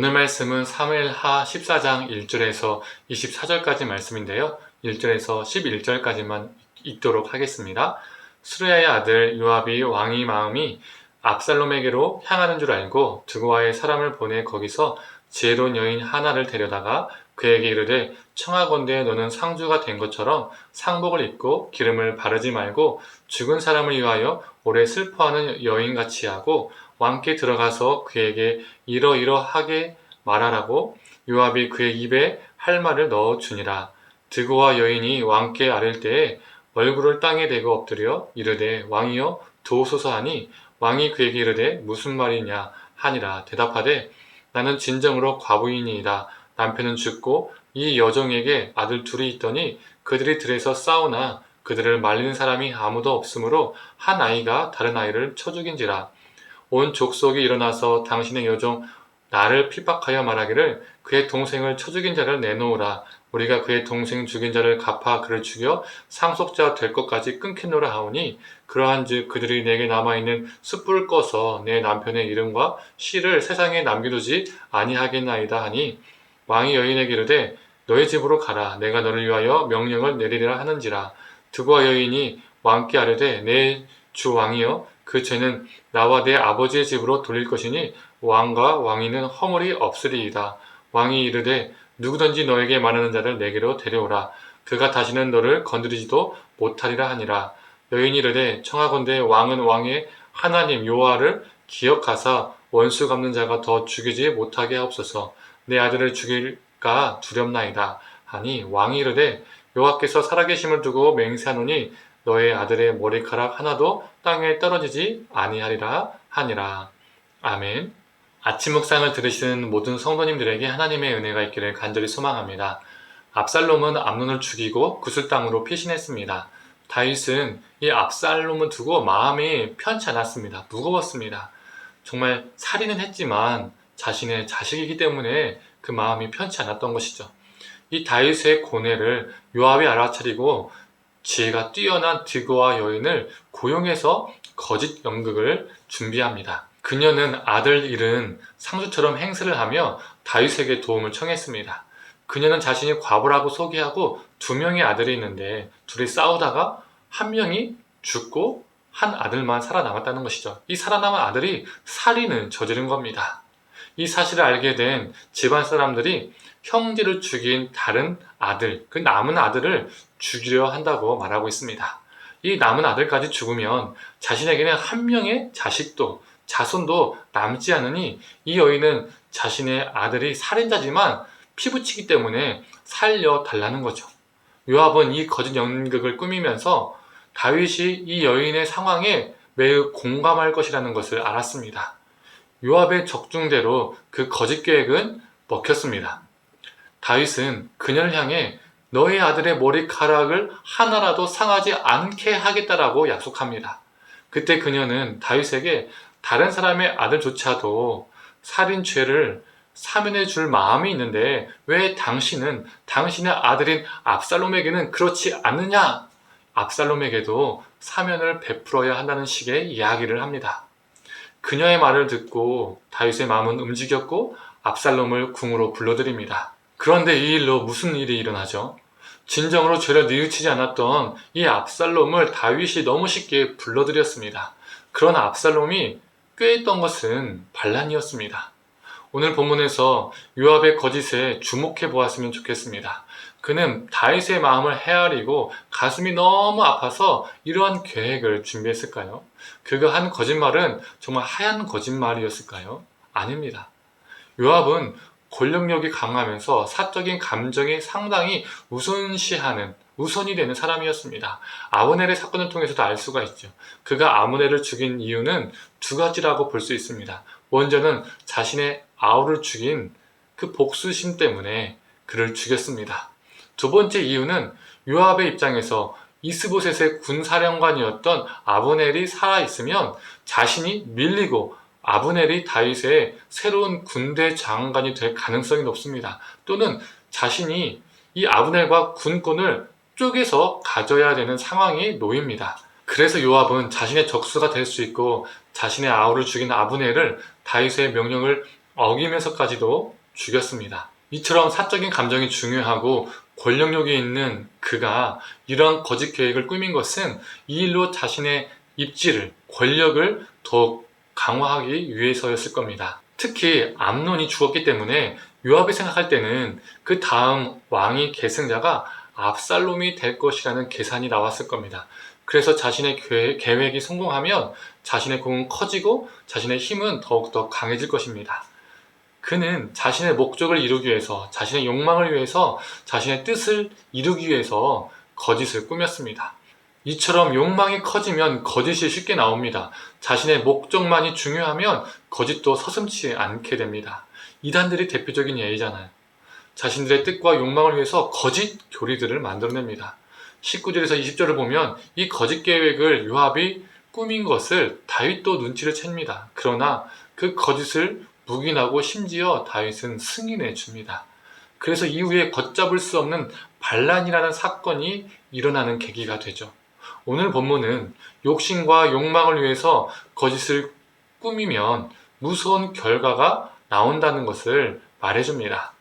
오늘 말씀은 사무엘하 14장 1절에서 24절까지 말씀인데요. 1절에서 11절까지만 읽도록 하겠습니다. 스루야의 아들 요압이 왕의 마음이 압살롬에게로 향하는 줄 알고 드고아의 사람을 보내 거기서 지혜로운 여인 하나를 데려다가 그에게 이르되 청하건대 너는 상주가 된 것처럼 상복을 입고 기름을 바르지 말고 죽은 사람을 위하여 오래 슬퍼하는 여인같이 하고 왕께 들어가서 그에게 이러이러하게 말하라고 요압이 그의 입에 할 말을 넣어 주니라. 드고와 여인이 왕께 아랠 때에 얼굴을 땅에 대고 엎드려 이르되 왕이여 도우소서 하니 왕이 그에게 이르되 무슨 말이냐 하니라. 대답하되 나는 진정으로 과부이니이다. 남편은 죽고 이 여종에게 아들 둘이 있더니 그들이 들에서 싸우나 그들을 말리는 사람이 아무도 없으므로 한 아이가 다른 아이를 쳐 죽인지라. 온 족속이 일어나서 당신의 여종 나를 핍박하여 말하기를 그의 동생을 쳐 죽인 자를 내놓으라. 우리가 그의 동생 죽인 자를 갚아 그를 죽여 상속자 될 것까지 끊겠노라 하오니 그러한즉 그들이 내게 남아있는 숯불을 꺼서 내 남편의 이름과 씨를 세상에 남겨두지 아니하겠나이다 하니 왕이 여인에게 이르되 너의 집으로 가라. 내가 너를 위하여 명령을 내리리라 하는지라. 드고와 여인이 왕께 아뢰되 내 주 왕이여 그 죄는 나와 내 아버지의 집으로 돌릴 것이니 왕과 왕위는 허물이 없으리이다. 왕이 이르되 누구든지 너에게 말하는 자를 내게로 데려오라. 그가 다시는 너를 건드리지도 못하리라 하니라. 여인이 이르되 청하건대 왕은 왕의 하나님 여호와를 기억하사 원수 갚는 자가 더 죽이지 못하게 하옵소서. 내 아들을 죽일까 두렵나이다 하니 왕이 이르되 여호와께서 살아계심을 두고 맹세하노니 너의 아들의 머리카락 하나도 땅에 떨어지지 아니하리라 하니라. 아멘. 아침 묵상을 들으시는 모든 성도님들에게 하나님의 은혜가 있기를 간절히 소망합니다. 압살롬은 암논을 죽이고 구슬 땅으로 피신했습니다. 다윗은 이 압살롬을 두고 마음이 편치 않았습니다. 무거웠습니다. 정말 살인은 했지만 자신의 자식이기 때문에 그 마음이 편치 않았던 것이죠. 이 다윗의 고뇌를 요압이 알아차리고 지혜가 뛰어난 드고와 여인을 고용해서 거짓 연극을 준비합니다. 그녀는 아들 잃은 상주처럼 행세를 하며 다윗에게 도움을 청했습니다. 그녀는 자신이 과부라고 소개하고 두 명의 아들이 있는데 둘이 싸우다가 한 명이 죽고 한 아들만 살아남았다는 것이죠. 이 살아남은 아들이 살인을 저지른 겁니다. 이 사실을 알게 된 집안 사람들이 형제를 죽인 다른 아들, 그 남은 아들을 죽이려 한다고 말하고 있습니다. 이 남은 아들까지 죽으면 자신에게는 한 명의 자식도 자손도 남지 않으니 이 여인은 자신의 아들이 살인자지만 피부치기 때문에 살려달라는 거죠. 요압은 이 거짓 연극을 꾸미면서 다윗이 이 여인의 상황에 매우 공감할 것이라는 것을 알았습니다. 요압의 적중대로 그 거짓 계획은 먹혔습니다. 다윗은 그녀를 향해 너의 아들의 머리카락을 하나라도 상하지 않게 하겠다라고 약속합니다. 그때 그녀는 다윗에게 다른 사람의 아들조차도 살인죄를 사면해 줄 마음이 있는데 왜 당신은 당신의 아들인 압살롬에게는 그렇지 않느냐? 압살롬에게도 사면을 베풀어야 한다는 식의 이야기를 합니다. 그녀의 말을 듣고 다윗의 마음은 움직였고 압살롬을 궁으로 불러들입니다. 그런데 이 일로 무슨 일이 일어나죠? 진정으로 죄를 뉘우치지 않았던 이 압살롬을 다윗이 너무 쉽게 불러들였습니다. 그러나 압살롬이 꾀했던 것은 반란이었습니다. 오늘 본문에서 요압의 거짓에 주목해 보았으면 좋겠습니다. 그는 다윗의 마음을 헤아리고 가슴이 너무 아파서 이러한 계획을 준비했을까요? 그가 한 거짓말은 정말 하얀 거짓말이었을까요? 아닙니다. 요압은 권력력이 강하면서 사적인 감정이 상당히 우선이 되는 사람이었습니다. 아브넬의 사건을 통해서도 알 수가 있죠. 그가 아브넬을 죽인 이유는 두 가지라고 볼 수 있습니다. 먼저는 자신의 아우를 죽인 그 복수심 때문에 그를 죽였습니다. 두 번째 이유는 요압의 입장에서 이스보셋의 군사령관이었던 아브넬이 살아있으면 자신이 밀리고 아브넬이 다윗의 새로운 군대 장관이 될 가능성이 높습니다. 또는 자신이 이 아브넬과 군권을 쪼개서 가져야 되는 상황이 놓입니다. 그래서 요압은 자신의 적수가 될 수 있고 자신의 아우를 죽인 아브넬을 다윗의 명령을 어기면서까지도 죽였습니다. 이처럼 사적인 감정이 중요하고 권력욕이 있는 그가 이러한 거짓 계획을 꾸민 것은 이 일로 자신의 입지를, 권력을 더욱 강화하기 위해서였을 겁니다. 특히 암논이 죽었기 때문에 요압이 생각할 때는 그 다음 왕위 계승자가 압살롬이 될 것이라는 계산이 나왔을 겁니다. 그래서 자신의 계획이 성공하면 자신의 공은 커지고 자신의 힘은 더욱더 강해질 것입니다. 그는 자신의 목적을 이루기 위해서, 자신의 욕망을 위해서, 자신의 뜻을 이루기 위해서 거짓을 꾸몄습니다. 이처럼 욕망이 커지면 거짓이 쉽게 나옵니다. 자신의 목적만이 중요하면 거짓도 서슴지 않게 됩니다. 이단들이 대표적인 예이잖아요. 자신들의 뜻과 욕망을 위해서 거짓 교리들을 만들어냅니다. 19절에서 20절을 보면 이 거짓 계획을 요압이 꾸민 것을 다윗도 눈치를 챕니다. 그러나 그 거짓을 묵인하고 심지어 다윗은 승인해 줍니다. 그래서 이후에 걷잡을 수 없는 반란이라는 사건이 일어나는 계기가 되죠. 오늘 본문은 욕심과 욕망을 위해서 거짓을 꾸미면 무서운 결과가 나온다는 것을 말해줍니다.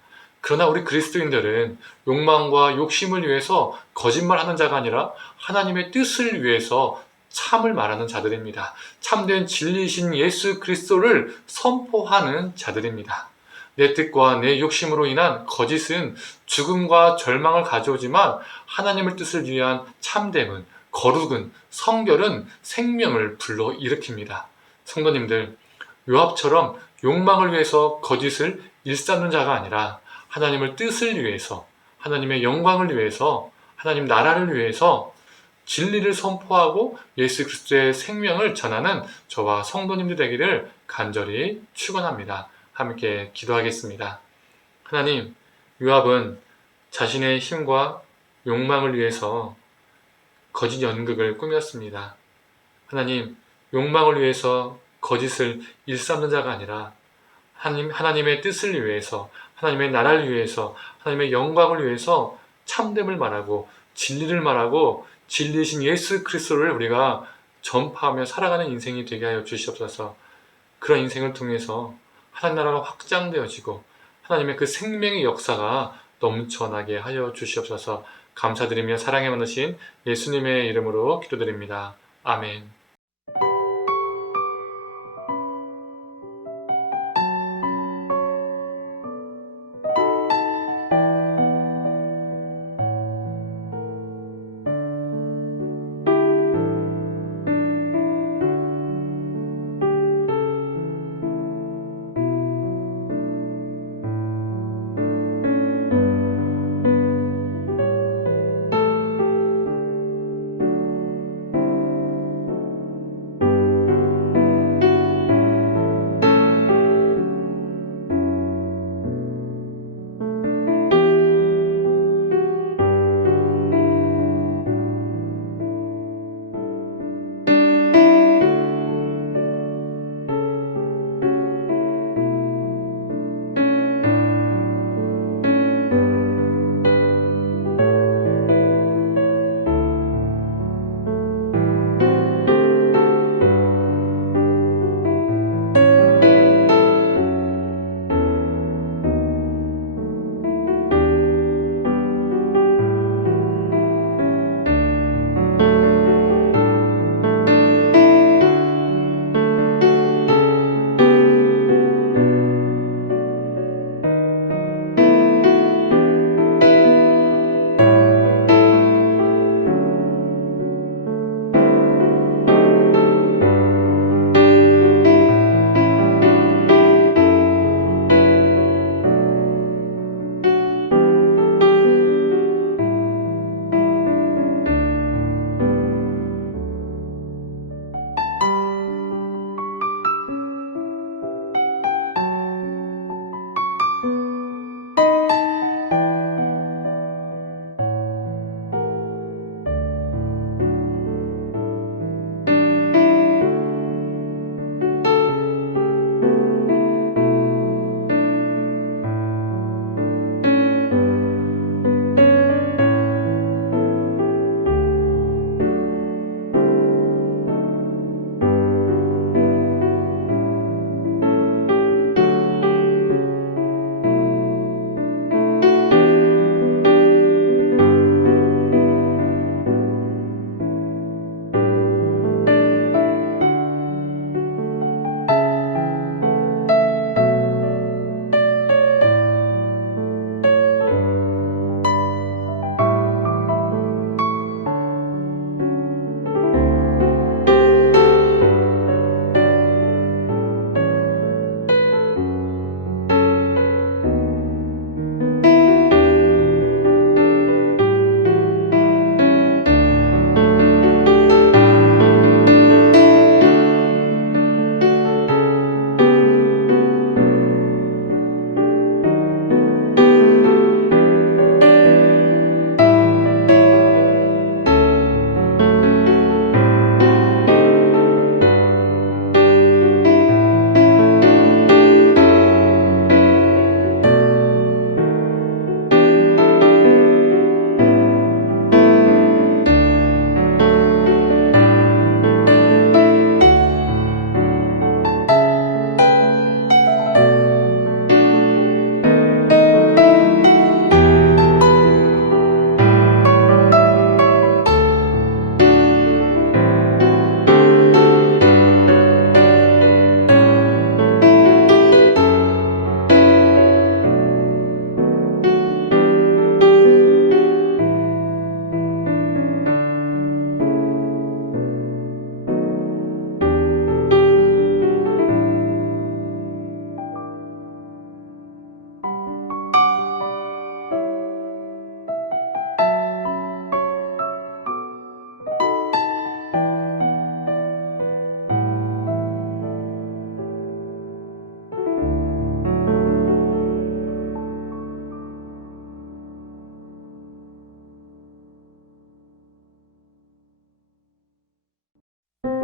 그러나 우리 그리스도인들은 욕망과 욕심을 위해서 거짓말하는 자가 아니라 하나님의 뜻을 위해서 참을 말하는 자들입니다. 참된 진리이신 예수 그리스도를 선포하는 자들입니다. 내 뜻과 내 욕심으로 인한 거짓은 죽음과 절망을 가져오지만 하나님의 뜻을 위한 참됨은, 거룩은, 성결은 생명을 불러일으킵니다. 성도님들, 요압처럼 욕망을 위해서 거짓을 일삼는 자가 아니라 하나님의 뜻을 위해서, 하나님의 영광을 위해서, 하나님 나라를 위해서 진리를 선포하고 예수 그리스도의 생명을 전하는 저와 성도님들 되기를 간절히 축원합니다. 함께 기도하겠습니다. 하나님, 요압은 자신의 힘과 욕망을 위해서 거짓 연극을 꾸몄습니다. 하나님, 욕망을 위해서 거짓을 일삼는 자가 아니라 하나님의 뜻을 위해서, 하나님의 나라를 위해서, 하나님의 영광을 위해서 참됨을 말하고 진리를 말하고 진리이신 예수 그리스도를 우리가 전파하며 살아가는 인생이 되게 하여 주시옵소서. 그런 인생을 통해서 하나님 나라가 확장되어지고 하나님의 그 생명의 역사가 넘쳐나게 하여 주시옵소서. 감사드리며 사랑에 많으신 예수님의 이름으로 기도드립니다. 아멘.